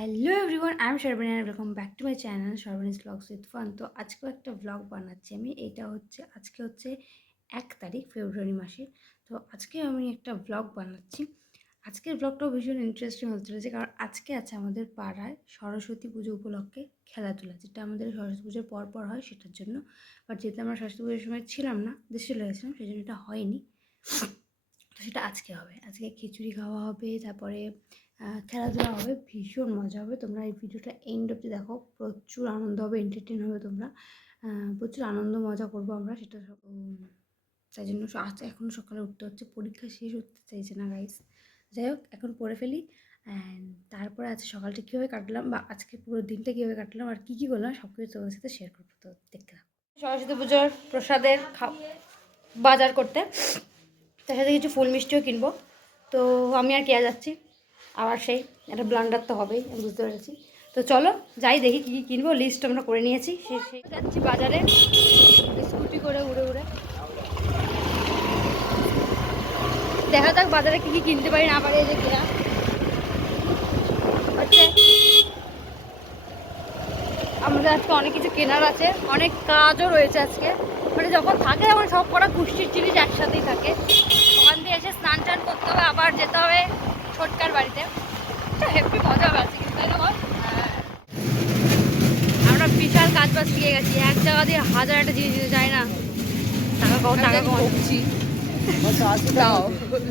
Hello everyone, I am Sharbani and welcome back to my channel Sharbani's blogs with fun. তো আজকেও একটা blog বানাচ্ছি আমি। আজকে হচ্ছে 1 তারিখ ফেব্রুয়ারি মাসের। তো আজকে আমি একটা ব্লগ বানাচ্ছি। আজকের ব্লগটাও ভীষণ ইন্টারেস্টিং হতে চলেছে, কারণ আজকে আছে আমাদের পাড়ায় সরস্বতী পুজো উপলক্ষে খেলাধুলা, যেটা আমাদের সরস্বতী পুজোর পর হয় সেটার জন্য। বাট যেহেতু আমরা সরস্বতী পুজোর সময় ছিলাম না, দেশে চলে গেছিলাম, সেই জন্য এটা হয়নি। তো সেটা আজকে হবে। আজকে খিচুড়ি খাওয়া হবে, তারপরে খেলাধুলা হবে, ভীষণ মজা হবে। তোমরা এই ভিডিওটা এন্ড অবধি দেখো, প্রচুর আনন্দ হবে, এন্টারটেন হবে তোমরা। প্রচুর আনন্দ মজা করবো আমরা সেটা। তাই জন্য এখনও সকালে উঠতে হচ্ছে, পরীক্ষা শেষ হতে চাইছে না গাইস। যাই হোক, এখন পড়ে ফেলি। অ্যান্ড তারপরে আজকে সকালটা কীভাবে কাটলাম বা আজকে পুরো দিনটা কীভাবে কাটলাম আর কী কী করলাম সব কিছু তোমাদের সাথে শেয়ার করবো। তো দেখতে থাকো। সরস্বতী পুজোর প্রসাদের বাজার করতে, তার সাথে কিছু ফুল মিষ্টিও কিনবো। তো আমি আর কে যাচ্ছি, আবার সেই একটা ব্লান্ডার তো হবেই, আমি বুঝতে পেরেছি। তো চলো যাই, দেখি কী কী কিনবো, লিস্ট আমরা করে নিয়েছি। সেই যাচ্ছি বাজারে স্কুটি করে উড়ে উড়ে। দেখা যাক বাজারে কী কী কিনতে পারি না পারি। এই যে কেনা হচ্ছে, আমাদের আজকে অনেক কিছু কেনার আছে, অনেক কাজও রয়েছে আজকে। মানে যখন থাকে তখন সব করা কুষ্টির জিনিস একসাথেই থাকে। ওখান থেকে এসে স্নান টান করতে হবে, আবার যেতে হবে ছোটকার বাড়িতে। হেভি মজা হবে আজকে কিন্তু, তাই না বল? আমরা বিশাল কাজ বাজ শিখে গেছি, এক জায়গা দিয়ে হাজার একটা জিনিস দিতে যায় না। টাকা কমছি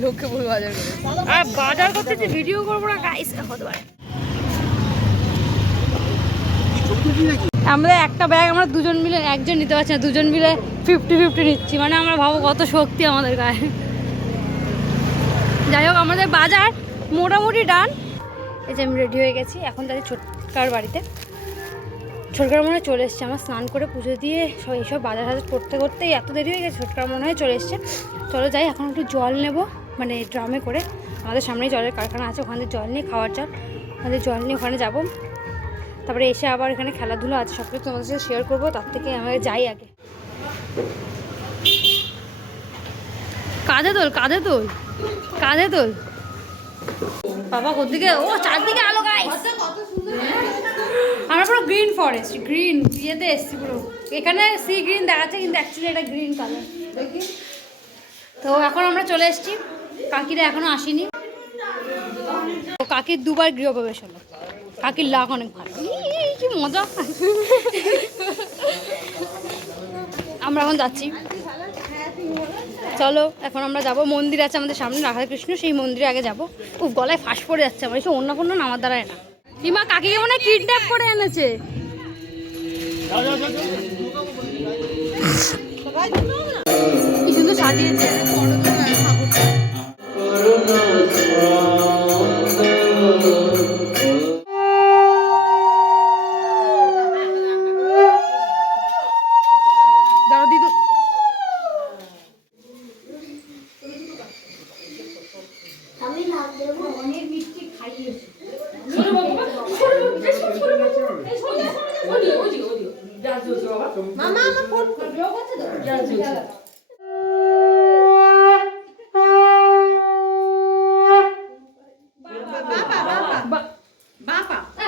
লোককে বল বাজার করে, আর বাজার করতে যে ভিডিও করবো না গাইস হতে পারে। আমরা একটা ব্যাগ আমরা দুজন মিলে, একজন নিতে পারছি না, দুজন মিলে 50-50 নিচ্ছি। মানে আমরা ভাবো কত শক্তি আমাদের গায়ে। যাই হোক, আমাদের বাজার মোটামুটি ডান। এই যে আমি রেডি হয়ে গেছি, এখন তাদের ছোটকার বাড়িতে। ছোটকার মনে হয় চলে এসছে, আমার স্নান করে পুজো দিয়ে সব এইসব বাজার হাজার করতে করতেই এত দেরি হয়ে গেছে। ছোটকার মনে হয় চলে এসছে। চলো যাই, এখন একটু জল নেব, মানে ড্রামে করে। আমাদের সামনেই জলের কারখানা আছে, ওখানে জল নিয়ে, খাওয়ার জল, ওখানে জল নিয়ে ওখানে যাবো। তারপরে এসে আবার এখানে খেলাধুলা আছে, সব কিছু তোমাদের সাথে শেয়ার করবো। তার থেকে আমাকে যাই আগে। কাঁধে তোল, কাঁধে তোল, কাঁধে তোল বাবা। কোথেকে ও চারদিকে আলো গাইস। আমরা পুরো গ্রিন ফরেস্ট, গ্রিন ইয়েতে এসছি পুরো। এখানে সি গ্রিন দেখাচ্ছে, কিন্তু অ্যাকচুয়ালি এটা গ্রিন কালার। তো এখন আমরা চলে এসেছি, কাকিরা এখনো আসেনি। তো কাকির দুবার গৃহপ্রবেশ হলো, কাকির লাখ অনেক ভালো, কি মজা। আমরা এখন যাচ্ছি, চলো এখন আমরা যাব। মন্দির আছে আমাদের সামনে, রাধাকৃষ্ণ, সেই মন্দিরে আগে যাবো। গলায় ফাঁস পড়ে যাচ্ছে আমার, এসে অন্য কোনো আমার দ্বারায় না। হিমা কাকিকে মনে হয় কিডন্যাপ করে এনেছে। কি সুন্দর সাজিয়েছে। অনেক মিষ্টি খাইয়েছি। মামা আমার ফোন করছে তো।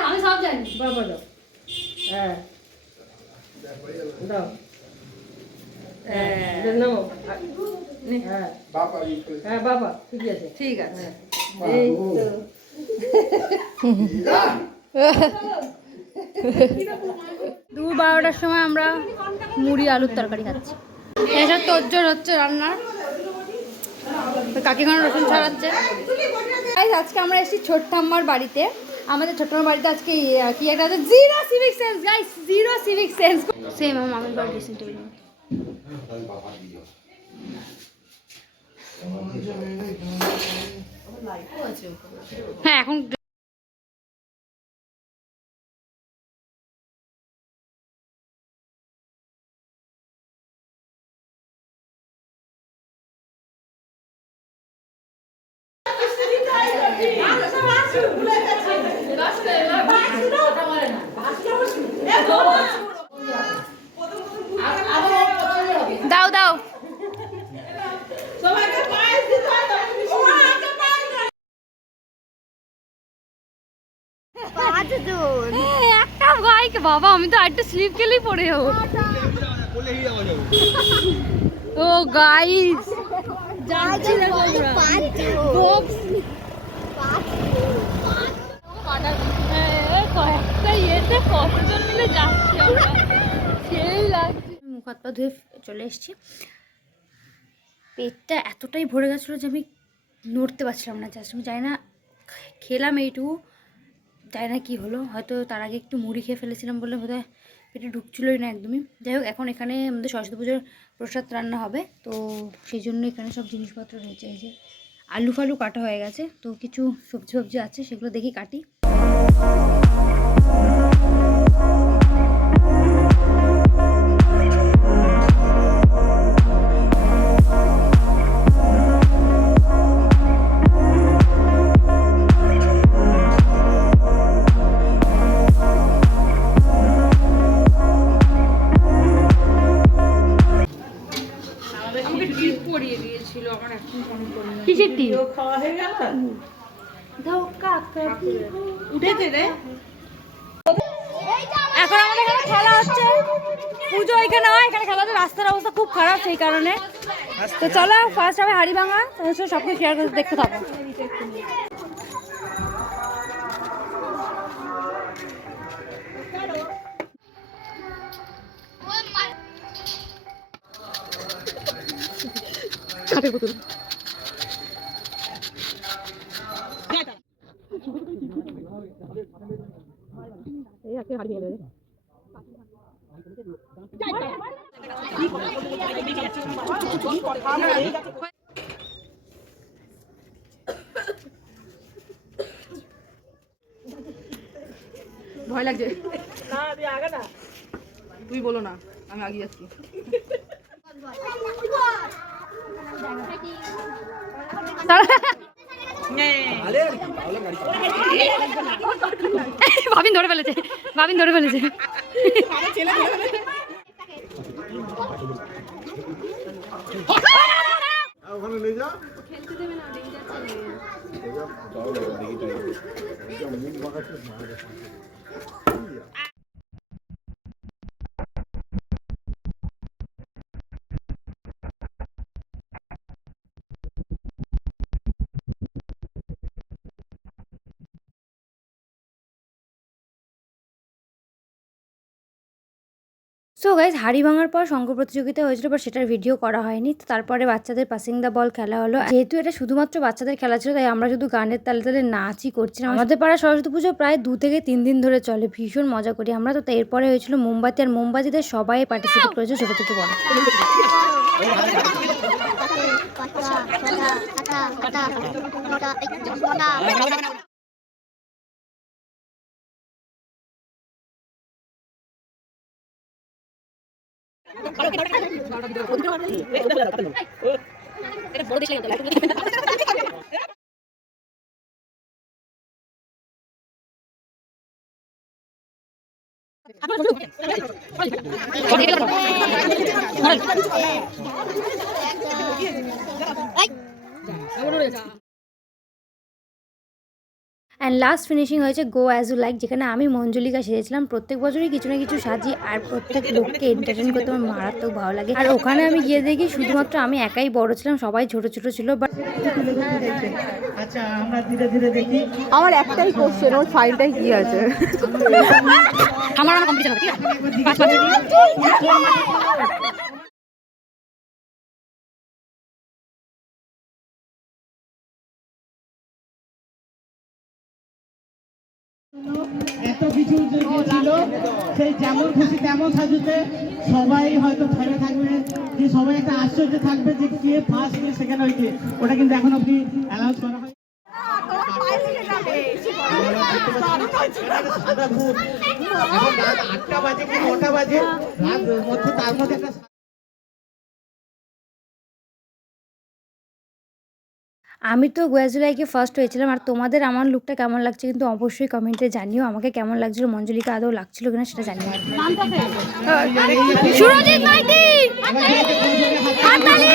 আমি সব জানি। বাবা দাও, হ্যাঁ দাও, হ্যাঁ নাও, হ্যাঁ বাবা, হ্যাঁ বাবা ঠিক আছে, ঠিক আছে। এই তো দুপুর 12টার সময় আমরা মুড়ি আলুর তরকারি খাচ্ছি। এসব তোরজোর হচ্ছে রান্নার, কাকিখানা রসুন ছাড়াচ্ছে। আজকে আমরা এসেছি ছোট্ট ঠাম্মার বাড়িতে। আমাদের ছোট্ট ঠাম্মার বাড়িতে আজকে কি একটা আছে, zero civic sense guys, zero civic sense. Same আমার মামির বাড়ি ড্রেসিং টেবিল। হ্যাঁ এখন একটা ভাইকে বাবা আমি তো আরেকটু স্লিপ খেলেই পড়ে যাবো। ও গাইস যাচ্ছি না কয়েকটা ইয়েতে কতজন মিলে যাচ্ছি আমরা, সেই লাগছে। মুখ হাত পা ধুয়ে চলে এসেছি। পেটটা এতটাই ভরে গেছিলো যে আমি নড়তে পারছিলাম না। জাস্ট আমি জানি না খেলাম এইটুকু, জানি না কী হলো, হয়তো তার আগে একটু মুড়ি খেয়ে ফেলেছিলাম বলে বোধহয় পেটে ঢুকছিলোই না একদমই। যাই হোক, এখন এখানে আমাদের সরস্বতী পুজোর প্রসাদ রান্না হবে, তো সেই জন্য এখানে সব জিনিসপত্র রয়েছে। এই যে আলু ফালু কাটা হয়ে গেছে, তো কিছু সবজি ফবজি আছে, সেগুলো দেখি কাটি। কিসের টিপ? এখন আমাদের এখানে খেলা হচ্ছে, পুজো এখানে হয়, এখানে খেলা হচ্ছে। রাস্তার অবস্থা খুব খারাপ, সেই কারণে। তো চলো ফার্স্ট হবে হাড়ি ভাঙা, সব কিছু শেয়ার করে দেখতে থাকো। কাঠের বোতল এই আজকে হাড়ি ভেঙে দেবে। ভয় লাগছে না, তুই আগে না, তুই বলো না, আমি আগে যাচ্ছি। ভাবিন ধরে ফেলেছে, ভাবিন ধরে ফেলেছে। সো গাইজ, হাড়ি ভাঙার পর শঙ্খ প্রতিযোগিতা হয়েছিল, বাট সেটার ভিডিও করা হয়নি। তো তারপরে বাচ্চাদের পাসিং দ্য বল খেলা হলো। যেহেতু এটা শুধুমাত্র বাচ্চাদের খেলা ছিল, তাই আমরা শুধু গানের তালে তালে নাচই করছিলাম। আমাদের পাড়া সরস্বতী পুজো প্রায় 2 থেকে 3 দিন ধরে চলে, ভীষণ মজা করি আমরা। তো এরপরে হয়েছিল মোমবাতি, আর মোমবাতিতে সবাই পার্টিসিপেট করেছে, ছোটো থেকে বড়। অ্যান্ড লাস্ট ফিনিশিং হয়েছে গো অ্যাজ ইউ লাইক, যেখানে আমি মঞ্জুলিকা সেজেছিলাম। প্রত্যেক বছরই কিছু না কিছু সাজি, আর প্রত্যেক লোককে এন্টারটেন করতে আমার মারাত্মক ভালো লাগে। আর ওখানে আমি গিয়ে দেখি শুধুমাত্র আমি একাই বড় ছিলাম, সবাই ছোট ছোট ছিল। বাট আচ্ছা, আমরা ধীরে ধীরে দেখি। আমার একটাই কোশ্চেন, ওর ফাইলটাই কি আছে? আমার কম্পিটিশন হবে, ঠিক আছে? এত কিছু ছিল, সেই যেমন খুশি তেমন সাজুতে সবাই হয়তো ছেড়ে থাকবে, যে সবাই একটা আশ্চর্য থাকবে যে কে ফার্স্ট কে সেকেন্ড হয়েছে। ওটা কিন্তু এখন অব্দি অ্যানাউন্স করা হয়। এখন রাত 8টা বাজে কি 9টা বাজে, রাত মধ্যে তার মধ্যে একটা। আমি তো গোয়াজুলাইকে ফার্স্ট হয়েছিলাম। আর তোমাদের আমার লুকটা কেমন লাগছে কিন্তু অবশ্যই কমেন্টে জানিও। আমাকে কেমন লাগছিল, মঞ্জুলিকা আদৌ লাগছিল কিনা সেটা জানিও। সুরজিৎ মাইতি, হাততালি।